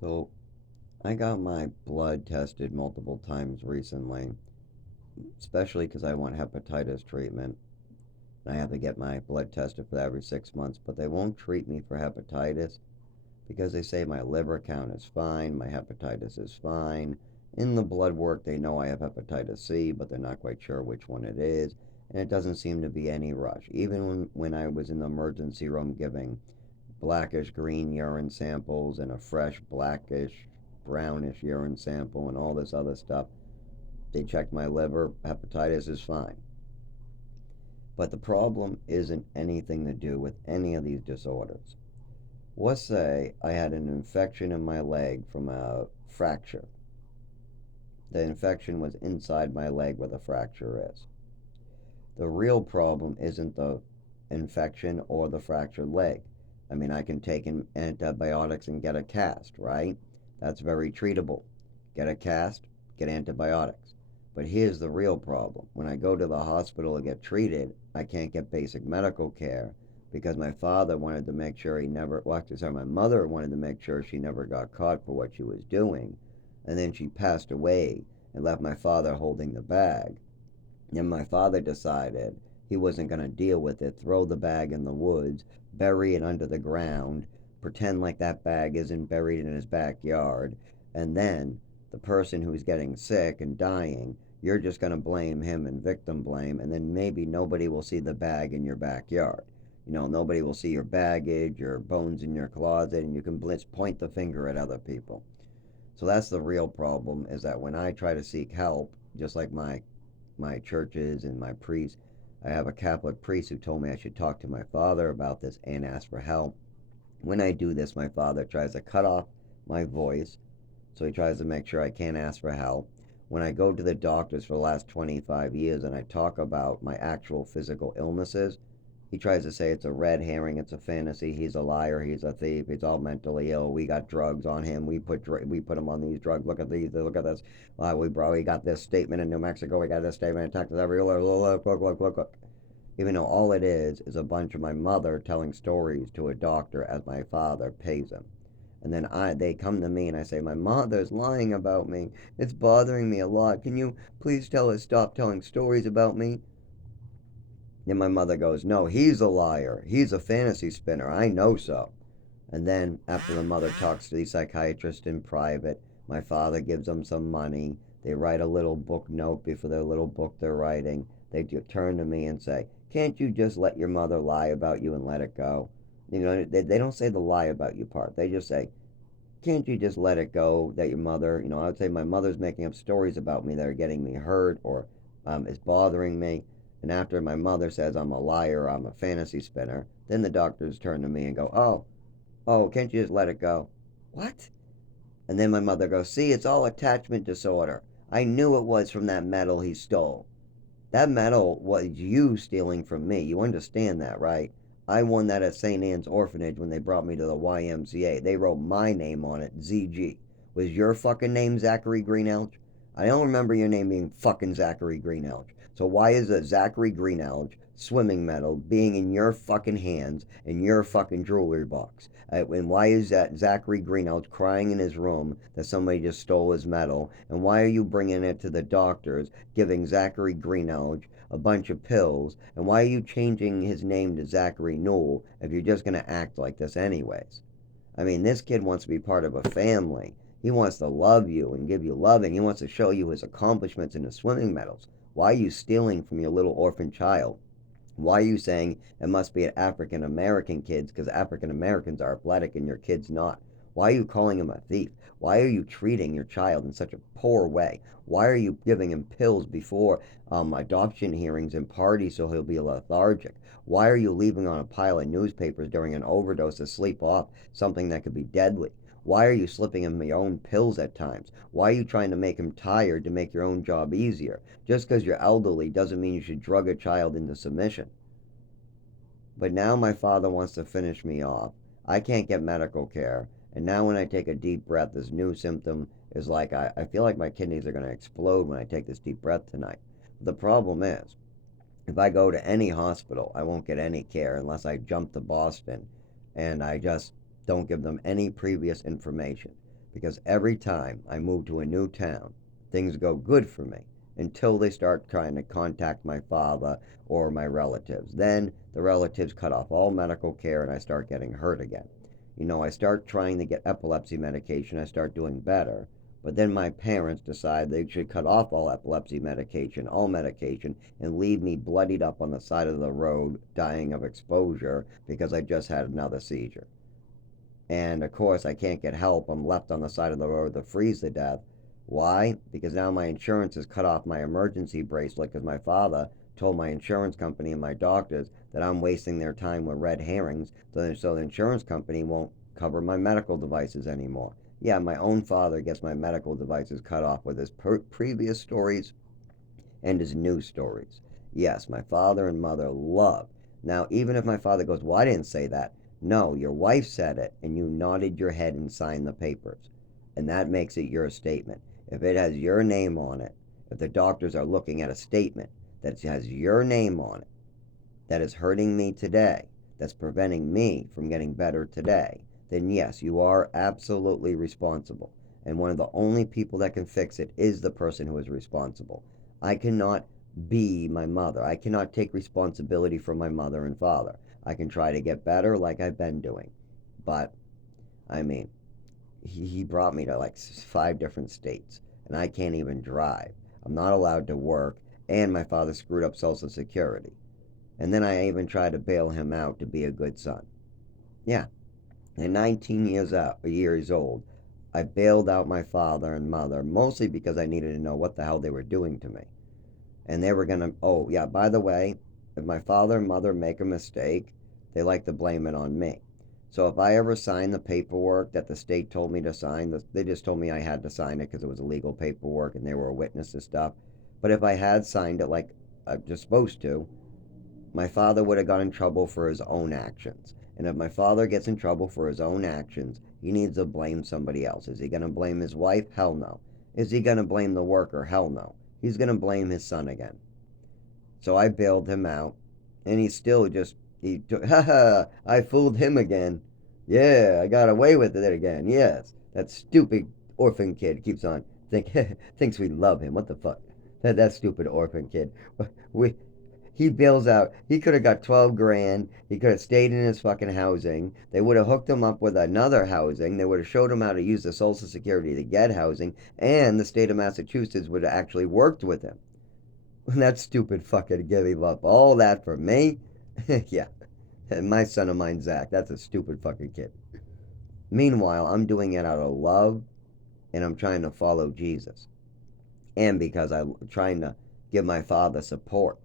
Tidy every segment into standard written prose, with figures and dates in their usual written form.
So, I got my blood tested multiple times recently, especially because I want hepatitis treatment. I have to get my blood tested for that every 6 months, but they won't treat me for hepatitis because they say my liver count is fine, my hepatitis is fine. In the blood work, they know I have hepatitis C, but they're not quite sure which one it is, and it doesn't seem to be any rush. Even when I was in the emergency room giving blackish green urine samples and a fresh blackish brownish urine sample and all this other stuff. They checked my liver, hepatitis is fine. But the problem isn't anything to do with any of these disorders. Let's say I had an infection in my leg from a fracture. The infection was inside my leg where the fracture is. The real problem isn't the infection or the fractured leg. I mean, I can take antibiotics and get a cast, right? That's very treatable. Get a cast, get antibiotics. But here's the real problem. When I go to the hospital to get treated, I can't get basic medical care because my father wanted to make sure he never, well, actually, sorry, my mother wanted to make sure she never got caught for what she was doing. And then she passed away and left my father holding the bag. And my father decided he wasn't going to deal with it, throw the bag in the woods, bury it under the ground, pretend like that bag isn't buried in his backyard, and then the person who's getting sick and dying, you're just going to blame him and victim blame, and then maybe nobody will see the bag in your backyard. Nobody will see your baggage, your bones in your closet, and you can point the finger at other people. So that's the real problem, is that when I try to seek help, just like my churches and my priests. I have a Catholic priest who told me I should talk to my father about this and ask for help. When I do this, my father tries to cut off my voice, so he tries to make sure I can't ask for help. When I go to the doctors for the last 25 years and I talk about my actual physical illnesses, he tries to say it's a red herring, it's a fantasy, he's a liar, he's a thief, he's all mentally ill, we got drugs on him, we put him on these drugs, look at these, look at this, we got this statement in New Mexico, we got this statement in Texas, everywhere, look. Even though all it is a bunch of my mother telling stories to a doctor as my father pays him. And then they come to me and I say, my mother's lying about me. It's bothering me a lot. Can you please tell her stop telling stories about me? Then my mother goes, no, he's a liar. He's a fantasy spinner. I know so. And then after the mother talks to the psychiatrist in private, my father gives them some money. They write a little book note before their little book they're writing. They turn to me and say, can't you just let your mother lie about you and let it go? They don't say the lie about you part. They just say, can't you just let it go that your mother, I would say my mother's making up stories about me that are getting me hurt or is bothering me. And after my mother says I'm a liar, I'm a fantasy spinner, then the doctors turn to me and go, oh, can't you just let it go? What? And then my mother goes, see, it's all attachment disorder. I knew it was from that medal he stole. That medal was you stealing from me. You understand that, right? I won that at St. Anne's Orphanage when they brought me to the YMCA. They wrote my name on it, ZG. Was your fucking name Zachary Greenelge? I don't remember your name being fucking Zachary Greenelge. So why is a Zachary Greenelge swimming medal being in your fucking hands in your fucking jewelry box? And why is that Zachary Greenelge crying in his room that somebody just stole his medal? And why are you bringing it to the doctors, giving Zachary Greenelge a bunch of pills? And why are you changing his name to Zachary Newell if you're just going to act like this anyways? I mean, this kid wants to be part of a family. He wants to love you and give you loving. He wants to show you his accomplishments in his swimming medals. Why are you stealing from your little orphan child? Why are you saying it must be African American kids because African Americans are athletic and your kid's not? Why are you calling him a thief? Why are you treating your child in such a poor way? Why are you giving him pills before adoption hearings and parties so he'll be lethargic? Why are you leaving on a pile of newspapers during an overdose to sleep off something that could be deadly? Why are you slipping him your own pills at times? Why are you trying to make him tired to make your own job easier? Just because you're elderly doesn't mean you should drug a child into submission. But now my father wants to finish me off. I can't get medical care. And now when I take a deep breath, this new symptom is like I feel like my kidneys are going to explode when I take this deep breath tonight. But the problem is, if I go to any hospital, I won't get any care unless I jump to Boston and I just don't give them any previous information. because every time I move to a new town, things go good for me until they start trying to contact my father or my relatives. Then the relatives cut off all medical care and I start getting hurt again. I start trying to get epilepsy medication, I start doing better. But then my parents decide they should cut off all epilepsy medication, all medication, and leave me bloodied up on the side of the road dying of exposure because I just had another seizure. And of course, I can't get help. I'm left on the side of the road to freeze to death. Why? Because now my insurance has cut off my emergency bracelet because my father told my insurance company and my doctors that I'm wasting their time with red herrings, so the insurance company won't cover my medical devices anymore. Yeah, my own father gets my medical devices cut off with his previous stories and his new stories. Yes, my father and mother love. Now, even if my father goes, well, I didn't say that. No, your wife said it, and you nodded your head and signed the papers. And that makes it your statement. If it has your name on it, if the doctors are looking at a statement that has your name on it, that is hurting me today, that's preventing me from getting better today, then yes, you are absolutely responsible. And one of the only people that can fix it is the person who is responsible. I cannot be my mother. I cannot take responsibility for my mother and father. I can try to get better like I've been doing. But, I mean, he brought me to like 5 different states, and I can't even drive. I'm not allowed to work, and my father screwed up Social Security. And then I even tried to bail him out to be a good son. Yeah, at 19 years old, I bailed out my father and mother mostly because I needed to know what the hell they were doing to me. And they were gonna, oh yeah, by the way, if my father and mother make a mistake, they like to blame it on me. So if I ever sign the paperwork that the state told me to sign, they just told me I had to sign it because it was illegal paperwork and they were a witness to stuff. But if I had signed it like I'm just supposed to, my father would have got in trouble for his own actions. And if my father gets in trouble for his own actions, he needs to blame somebody else. Is he going to blame his wife? Hell no. Is he going to blame the worker? Hell no. He's going to blame his son again. So I bailed him out, and he still just, ha, I fooled him again. Yeah, I got away with it again. Yes, that stupid orphan kid keeps on thinks we love him. What the fuck? That stupid orphan kid. We he bails out. He could have got 12 grand. He could have stayed in his fucking housing. They would have hooked him up with another housing. They would have showed him how to use the Social Security to get housing. And the state of Massachusetts would have actually worked with him. That stupid fucking gave up all that for me. Yeah. And my son of mine, Zach, that's a stupid fucking kid. Meanwhile, I'm doing it out of love and I'm trying to follow Jesus. And because I'm trying to give my father support.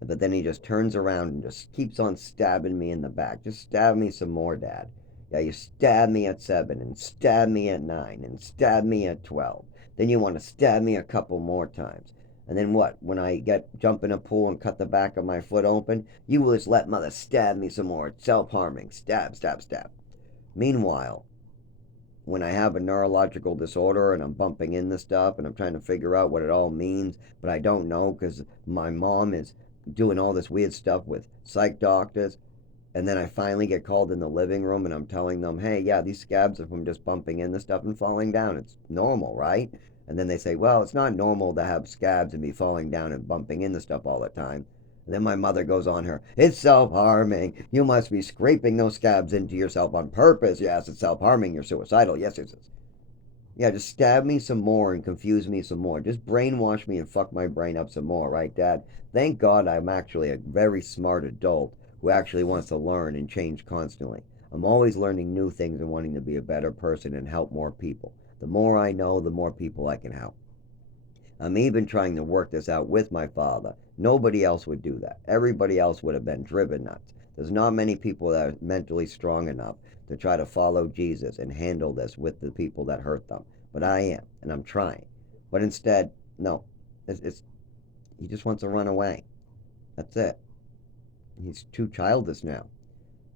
But then he just turns around and just keeps on stabbing me in the back. Just stab me some more, Dad. Yeah, you stab me at 7 and stab me at 9 and stab me at 12. Then you want to stab me a couple more times. And then what? When I jump in a pool and cut the back of my foot open, you will just let mother stab me some more. Self-harming. Stab, stab, stab. Meanwhile, when I have a neurological disorder and I'm bumping into stuff and I'm trying to figure out what it all means, but I don't know because my mom is doing all this weird stuff with psych doctors. And then I finally get called in the living room and I'm telling them, hey, yeah, these scabs are from just bumping into stuff and falling down. It's normal, right? And then they say, well, it's not normal to have scabs and be falling down and bumping into stuff all the time. And then my mother goes on her, it's self-harming. You must be scraping those scabs into yourself on purpose. Yes, it's self-harming. You're suicidal. Yes, yes, yes. Yeah, just stab me some more and confuse me some more. Just brainwash me and fuck my brain up some more, right, Dad? Thank God I'm actually a very smart adult who actually wants to learn and change constantly. I'm always learning new things and wanting to be a better person and help more people. The more I know, the more people I can help. I'm even trying to work this out with my father. Nobody else would do that. Everybody else would have been driven nuts. There's not many people that are mentally strong enough to try to follow Jesus and handle this with the people that hurt them. But I am, and I'm trying. But instead, no. He just wants to run away. That's it. He's too childish now.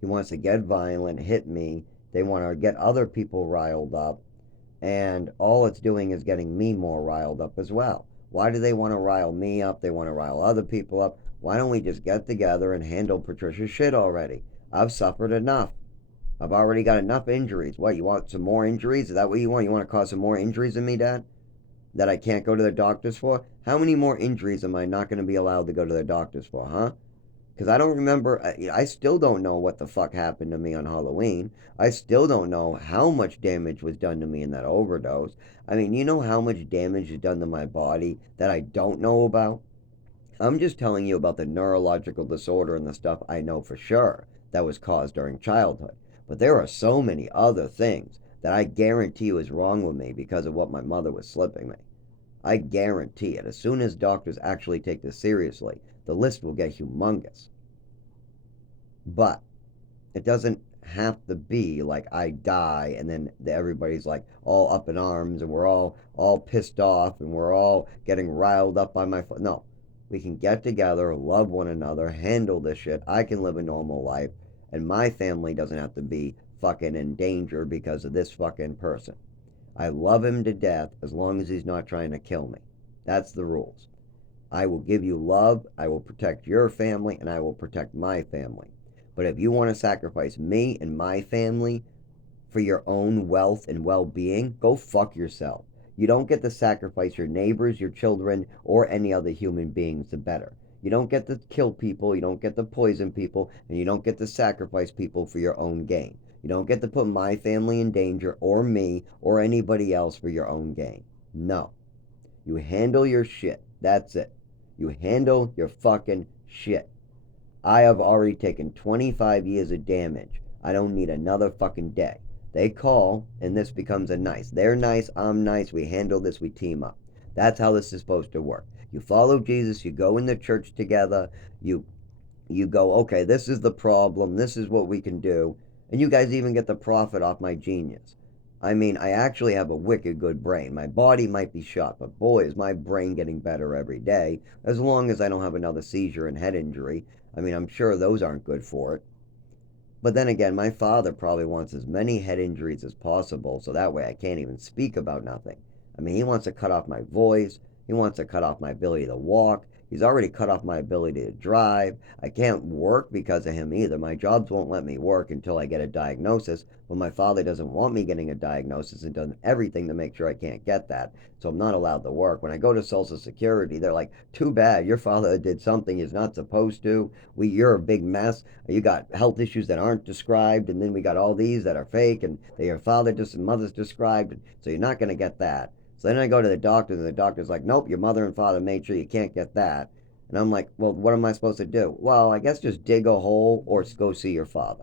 He wants to get violent, hit me. They want to get other people riled up. And all it's doing is getting me more riled up as well. Why do they want to rile me up? They want to rile other people up. Why don't we just get together and handle Patricia's shit already? I've suffered enough. I've already got enough injuries. What, you want some more injuries? Is that what you want? You want to cause some more injuries in me, Dad? That I can't go to the doctors for? How many more injuries am I not going to be allowed to go to the doctors for, huh? Because I don't remember, I still don't know what the fuck happened to me on Halloween. I still don't know how much damage was done to me in that overdose. I mean, you know how much damage is done to my body that I don't know about? I'm just telling you about the neurological disorder and the stuff I know for sure that was caused during childhood. But there are so many other things that I guarantee you is wrong with me because of what my mother was slipping me. I guarantee it. As soon as doctors actually take this seriously, the list will get humongous. But it doesn't have to be like I die and then everybody's like all up in arms and we're all pissed off and we're all getting riled up by my no. We can get together, love one another, handle this shit. I can live a normal life and my family doesn't have to be fucking in danger because of this fucking person. I love him to death as long as he's not trying to kill me. That's the rules. I will give you love, I will protect your family, and I will protect my family. But if you want to sacrifice me and my family for your own wealth and well being, go fuck yourself. You don't get to sacrifice your neighbors, your children, or any other human beings to better. You don't get to kill people, you don't get to poison people, and you don't get to sacrifice people for your own gain. You don't get to put my family in danger, or me, or anybody else for your own gain. No. You handle your shit. That's it. You handle your fucking shit. I have already taken 25 years of damage. I don't need another fucking day. They call, and this becomes a nice. They're nice, I'm nice, we handle this, we team up. That's how this is supposed to work. You follow Jesus, you go in the church together, you go, okay, this is the problem, this is what we can do, and you guys even get the profit off my genius. I mean, I actually have a wicked good brain. My body might be shot, but boy, is my brain getting better every day, as long as I don't have another seizure and head injury. I mean, I'm sure those aren't good for it. But then again, my father probably wants as many head injuries as possible, so that way I can't even speak about nothing. I mean, he wants to cut off my voice, he wants to cut off my ability to walk, he's already cut off my ability to drive. I can't work because of him either. My jobs won't let me work until I get a diagnosis, but my father doesn't want me getting a diagnosis and does everything to make sure I can't get that. So I'm not allowed to work. When I go to Social Security, they're like, too bad, your father did something he's not supposed to. You're a big mess. You got health issues that aren't described, and then we got all these that are fake, and that your father just and mother's described, so you're not going to get that. So then I go to the doctor, and the doctor's like, nope, your mother and father made sure you can't get that. And I'm like, well, what am I supposed to do? Well, I guess just dig a hole or go see your father.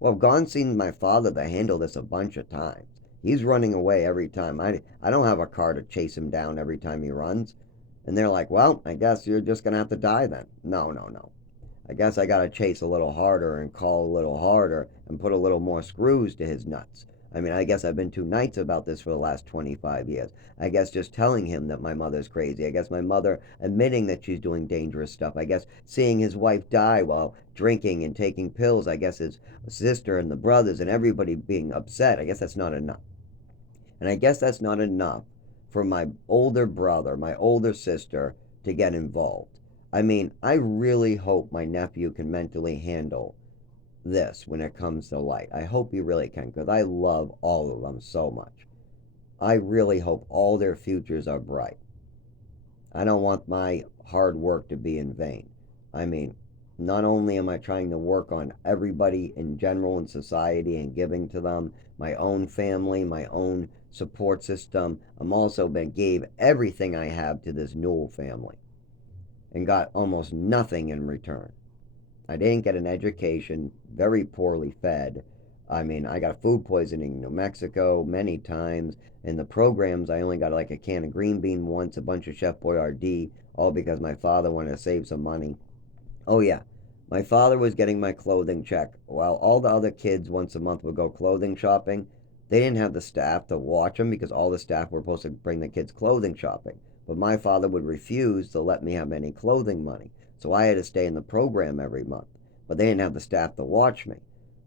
Well, I've gone seen my father to handle this a bunch of times. He's running away every time. I don't have a car to chase him down every time he runs. And they're like, well, I guess you're just going to have to die then. No, no, no. I guess I gotta chase a little harder and call a little harder and put a little more screws to his nuts. I mean, I guess I've been too nice about this for the last 25 years. I guess just telling him that my mother's crazy. I guess my mother admitting that she's doing dangerous stuff. I guess seeing his wife die while drinking and taking pills. I guess his sister and the brothers and everybody being upset. I guess that's not enough. And I guess that's not enough for my older brother, my older sister to get involved. I mean, I really hope my nephew can mentally handle this when it comes to light. I hope he really can because I love all of them so much. I really hope all their futures are bright. I don't want my hard work to be in vain. I mean, not only am I trying to work on everybody in general in society and giving to them, my own family, my own support system, I'm also been gave everything I have to this Newell family and got almost nothing in return. I didn't get an education, very poorly fed. I mean, I got food poisoning in New Mexico many times. In the programs, I only got like a can of green bean once, a bunch of Chef Boyardee, all because my father wanted to save some money. Oh, yeah. My father was getting my clothing check. While all the other kids once a month would go clothing shopping, they didn't have the staff to watch them because all the staff were supposed to bring the kids clothing shopping. But my father would refuse to let me have any clothing money. So I had to stay in the program every month. But they didn't have the staff to watch me.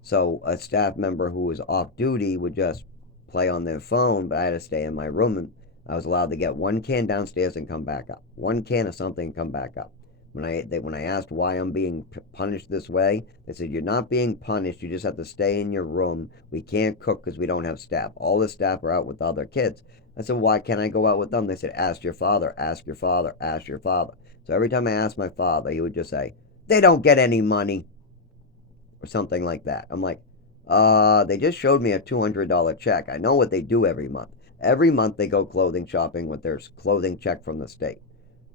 So a staff member who was off duty would just play on their phone, but I had to stay in my room and I was allowed to get one can downstairs and come back up. One can of something and come back up. When I asked why I'm being punished this way, they said you're not being punished. You just have to stay in your room. We can't cook because we don't have staff. All the staff are out with the other kids. I said, why can't I go out with them? They said, ask your father, ask your father, ask your father. So every time I asked my father, he would just say, they don't get any money or something like that. I'm like, they just showed me a $200 check. I know what they do every month. Every month they go clothing shopping with their clothing check from the state.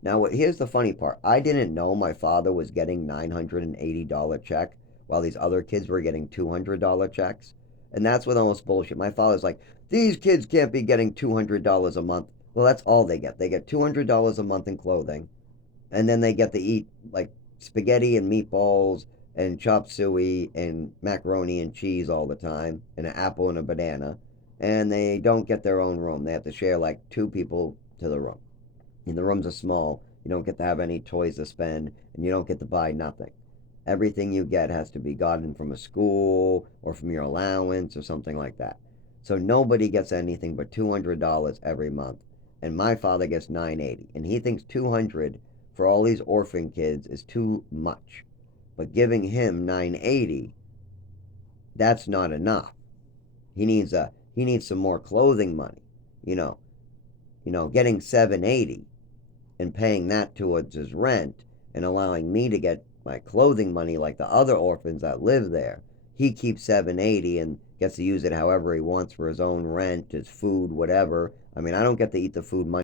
Now, here's the funny part. I didn't know my father was getting $980 check while these other kids were getting $200 checks. And that's what almost bullshit. My father's like, these kids can't be getting $200 a month. Well, that's all they get. They get $200 a month in clothing, and then they get to eat like spaghetti and meatballs and chop suey and macaroni and cheese all the time, and an apple and a banana. And they don't get their own room. They have to share like two people to the room. And the rooms are small. You don't get to have any toys to spend, and you don't get to buy nothing. Everything you get has to be gotten from a school or from your allowance or something like that. So nobody gets anything but $200 every month. And my father gets 980, and he thinks 200 for all these orphan kids is too much. But giving him 980, that's not enough. He needs some more clothing money. You know, getting 780 and paying that towards his rent and allowing me to get my clothing money like the other orphans that live there. He keeps 780 and gets to use it however he wants for his own rent, his food, whatever. I mean, I don't get to eat the food money